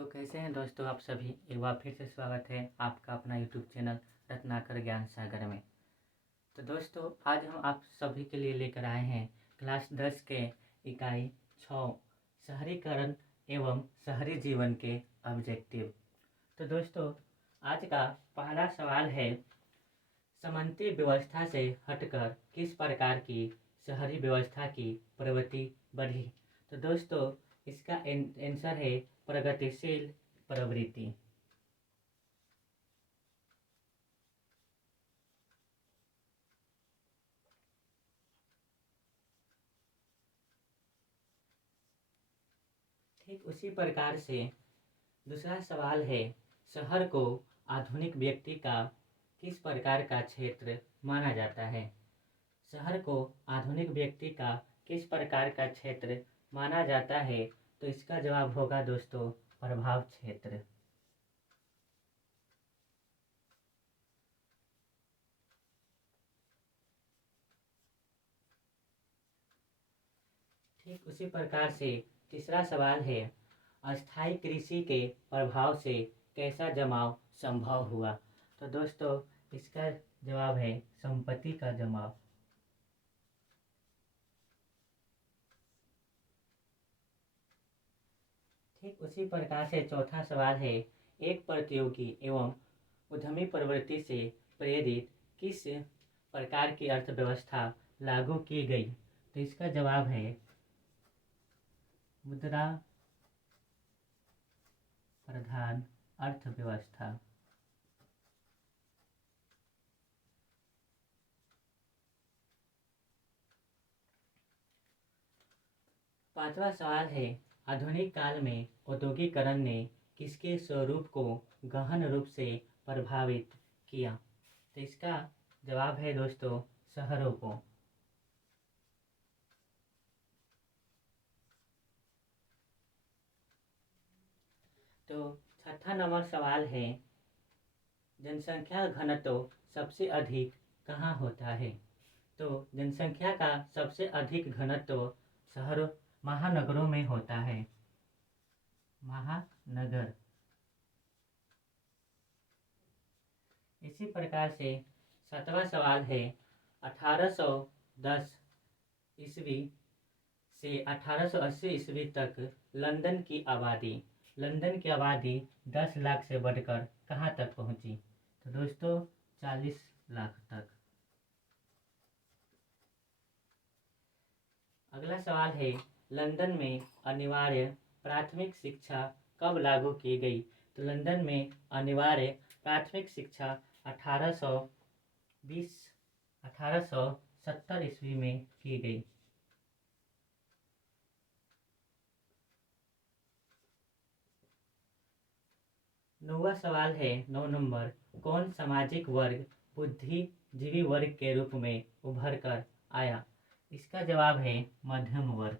तो कैसे हैं दोस्तों आप सभी। एक बार फिर से स्वागत है आपका अपना यूट्यूब चैनल रत्नाकर ज्ञान सागर में। तो दोस्तों आज हम आप सभी के लिए लेकर आए हैं क्लास 10 के इकाई 6 शहरीकरण एवं शहरी जीवन के ऑब्जेक्टिव। तो दोस्तों आज का पहला सवाल है, समन्वय व्यवस्था से हटकर किस प्रकार की शहरी व्यवस्था की प्रवृत्ति बढ़ी। तो दोस्तों इसका आंसर है प्रगतिशील प्रवृत्ति। ठीक उसी प्रकार से दूसरा सवाल है, शहर को आधुनिक व्यक्ति का किस प्रकार का क्षेत्र माना जाता है। शहर को आधुनिक व्यक्ति का किस प्रकार का क्षेत्र माना जाता है। तो इसका जवाब होगा दोस्तों प्रभाव क्षेत्र। ठीक उसी प्रकार से तीसरा सवाल है, अस्थायी कृषि के प्रभाव से कैसा जमाव संभव हुआ। तो दोस्तों इसका जवाब है संपत्ति का जमाव। ठीक उसी प्रकार से चौथा सवाल है, एक प्रतियोगी एवं उद्यमी प्रवृत्ति से प्रेरित किस प्रकार की अर्थव्यवस्था लागू की गई। तो इसका जवाब है मुद्रा प्रधान अर्थव्यवस्था। पांचवा सवाल है, आधुनिक काल में औद्योगिकरण ने किसके स्वरूप को गहन रूप से प्रभावित किया। तो इसका जवाब है दोस्तों शहरों को। तो छठा नंबर सवाल है, जनसंख्या घनत्व सबसे अधिक कहाँ होता है। तो जनसंख्या का सबसे अधिक घनत्व शहरों महानगरों में होता है। महानगर। इसी प्रकार से सातवां सवाल है, 1810 ईस्वी से 1880 ईस्वी तक लंदन की आबादी 10 लाख से बढ़कर कहाँ तक पहुंची। तो दोस्तों 40 लाख तक। अगला सवाल है, लंदन में अनिवार्य प्राथमिक शिक्षा कब लागू की गई। तो लंदन में अनिवार्य प्राथमिक शिक्षा 1870 ईस्वी में की गई। नौवां सवाल है 9 नंबर, कौन सामाजिक वर्ग बुद्धिजीवी वर्ग के रूप में उभर कर आया। इसका जवाब है मध्यम वर्ग।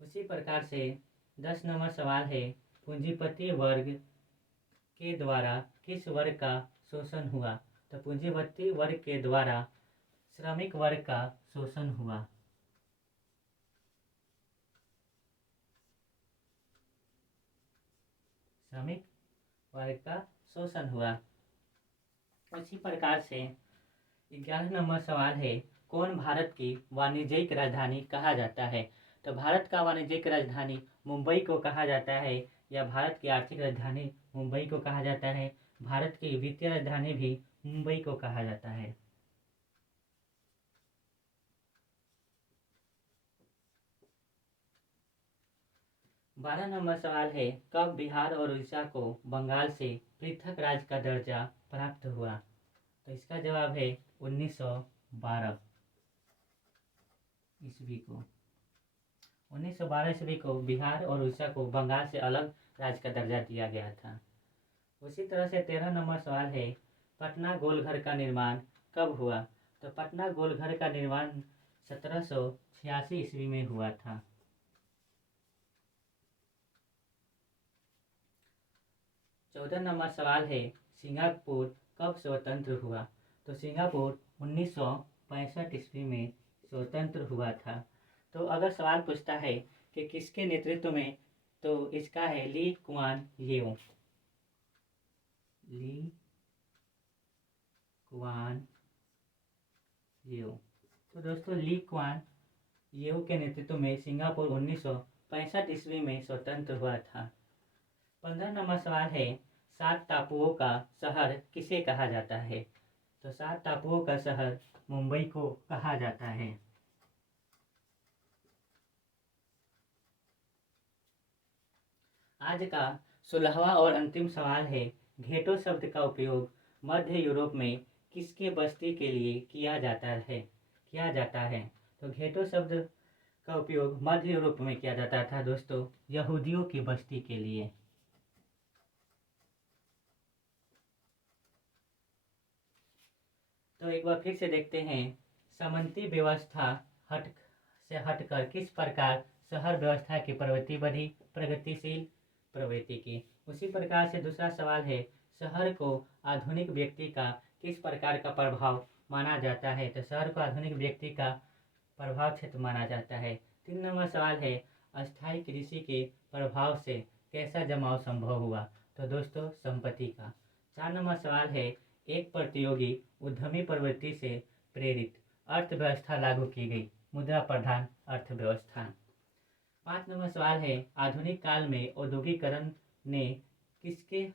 उसी प्रकार से 10 नंबर सवाल है, पूंजीपति वर्ग के द्वारा किस वर्ग का शोषण हुआ। तो पूंजीपति वर्ग के द्वारा श्रमिक वर्ग का शोषण हुआ। श्रमिक वर्ग का शोषण हुआ। उसी प्रकार से 11 नंबर सवाल है, कौन भारत की वाणिज्यिक राजधानी कहा जाता है। तो भारत का वाणिज्यिक राजधानी मुंबई को कहा जाता है, या भारत की आर्थिक राजधानी मुंबई को कहा जाता है। भारत की वित्तीय राजधानी भी मुंबई को कहा जाता है। बारह नंबर सवाल है, कब बिहार और उड़ीसा को बंगाल से पृथक राज्य का दर्जा प्राप्त हुआ। तो इसका जवाब है 1912 ईस्वी को। 1912 ईस्वी को बिहार और उड़ीसा को बंगाल से अलग राज्य का दर्जा दिया गया था। उसी तरह से 13 नंबर सवाल है, पटना गोलघर का निर्माण कब हुआ। तो पटना गोलघर का निर्माण 1786 ईस्वी में हुआ था। 14 नंबर सवाल है, सिंगापुर कब स्वतंत्र हुआ। तो सिंगापुर 1965 ईस्वी में स्वतंत्र हुआ था। तो अगर सवाल पूछता है कि किसके नेतृत्व में, तो इसका है ली कुआन येव। ली कुआन येव। तो दोस्तों ली कुआन येव के नेतृत्व में सिंगापुर 1965 ईस्वी में स्वतंत्र हुआ था। 15 नंबर सवाल है, 7 टापुओं का शहर किसे कहा जाता है? तो 7 टापुओं का शहर मुंबई को कहा जाता है। आज का 16वां और अंतिम सवाल है, घेटो शब्द का उपयोग मध्य यूरोप में किसके बस्ती के लिए किया जाता है? तो घेटो शब्द का उपयोग मध्य यूरोप में किया जाता था दोस्तों, यहूदियों की बस्ती के लिए। तो एक बार फिर से देखते हैं, सामंती व्यवस्था हटकर किस प्रकार शहर व्यवस्था की प्रवृत्ति बढ़ी? प्रगतिशील प्रवृत्ति की। उसी प्रकार से दूसरा सवाल है, शहर को आधुनिक व्यक्ति का किस प्रकार का प्रभाव माना जाता है? तो शहर को आधुनिक व्यक्ति का प्रभाव क्षेत्र माना जाता है। 3 नंबर सवाल है, अस्थायी कृषि के प्रभाव से कैसा जमाव संभव हुआ? तो दोस्तों संपत्ति का। 4 नंबर सवाल है, एक प्रतियोगी उद्यमी प्रवृत्ति से प्रेरित अर्थव्यवस्था लागू की गई, मुद्रा प्रधान अर्थव्यवस्था। 5 नंबर सवाल है, आधुनिक काल में औद्योगिकरण ने किसके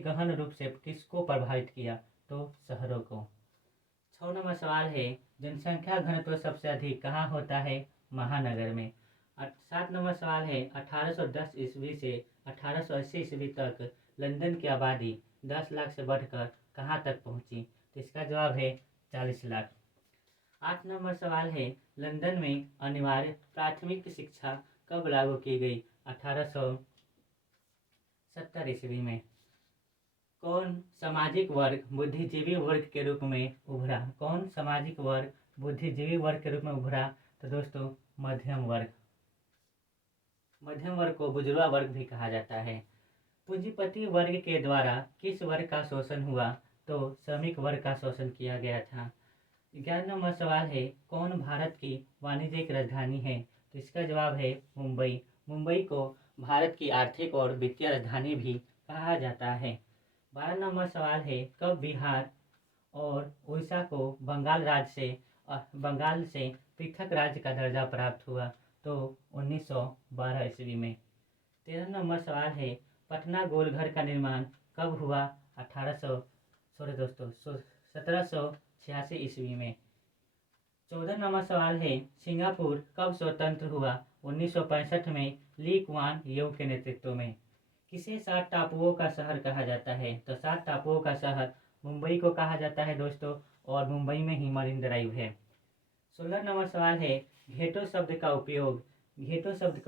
गहन रूप से किसको प्रभावित किया? तो शहरों को। 6 नंबर सवाल है, जनसंख्या घनत्व सबसे अधिक कहाँ होता है? महानगर में। 7 नंबर सवाल है, 1810 ईस्वी से 1880 ईस्वी तक लंदन की आबादी 10 लाख से बढ़कर कहाँ तक पहुंची? तो इसका जवाब है 40 लाख। 8 नंबर सवाल है, लंदन में अनिवार्य प्राथमिक शिक्षा कब लागू की गई? 1870 ईस्वी में। कौन सामाजिक वर्ग बुद्धिजीवी वर्ग के रूप में उभरा? कौन सामाजिक वर्ग बुद्धिजीवी वर्ग के रूप में उभरा? तो दोस्तों मध्यम वर्ग। मध्यम वर्ग को बुजुर्ग वर्ग भी कहा जाता है। पूंजीपति वर्ग के द्वारा किस वर्ग का शोषण हुआ? तो श्रमिक वर्ग का शोषण किया गया था। 11 नंबर सवाल है, कौन भारत की वाणिज्यिक राजधानी है? तो इसका जवाब है मुंबई। मुंबई को भारत की आर्थिक और वित्तीय राजधानी भी कहा जाता है। 12 नंबर सवाल है, कब बिहार और उड़ीसा को बंगाल से पृथक राज्य का दर्जा प्राप्त हुआ? तो 1912 ईस्वी में। 13 नंबर सवाल है, पटना गोलघर का निर्माण कब हुआ? 1786 ईस्वी में। 14 नंबर सवाल है, सिंगापुर कब स्वतंत्र हुआ? 1965 में ली कुआन येव के नेतृत्व में। किसे 7 टापुओं का शहर कहा जाता है? तो 7 टापुओं का शहर मुंबई को कहा जाता है दोस्तों, और मुंबई में ही मरीन ड्राइव है। 16 नंबर सवाल है, घेटो शब्द का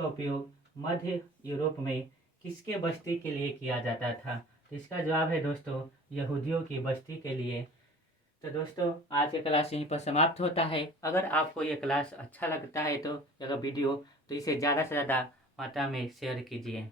उपयोग मध्य यूरोप में किसके बस्ती के लिए किया जाता था? तो इसका जवाब है दोस्तों यहूदियों की बस्ती के लिए। तो दोस्तों आज का क्लास यहीं पर समाप्त होता है। अगर आपको ये क्लास अच्छा लगता है तो अगर वीडियो तो इसे ज़्यादा से ज़्यादा मात्रा में शेयर कीजिए।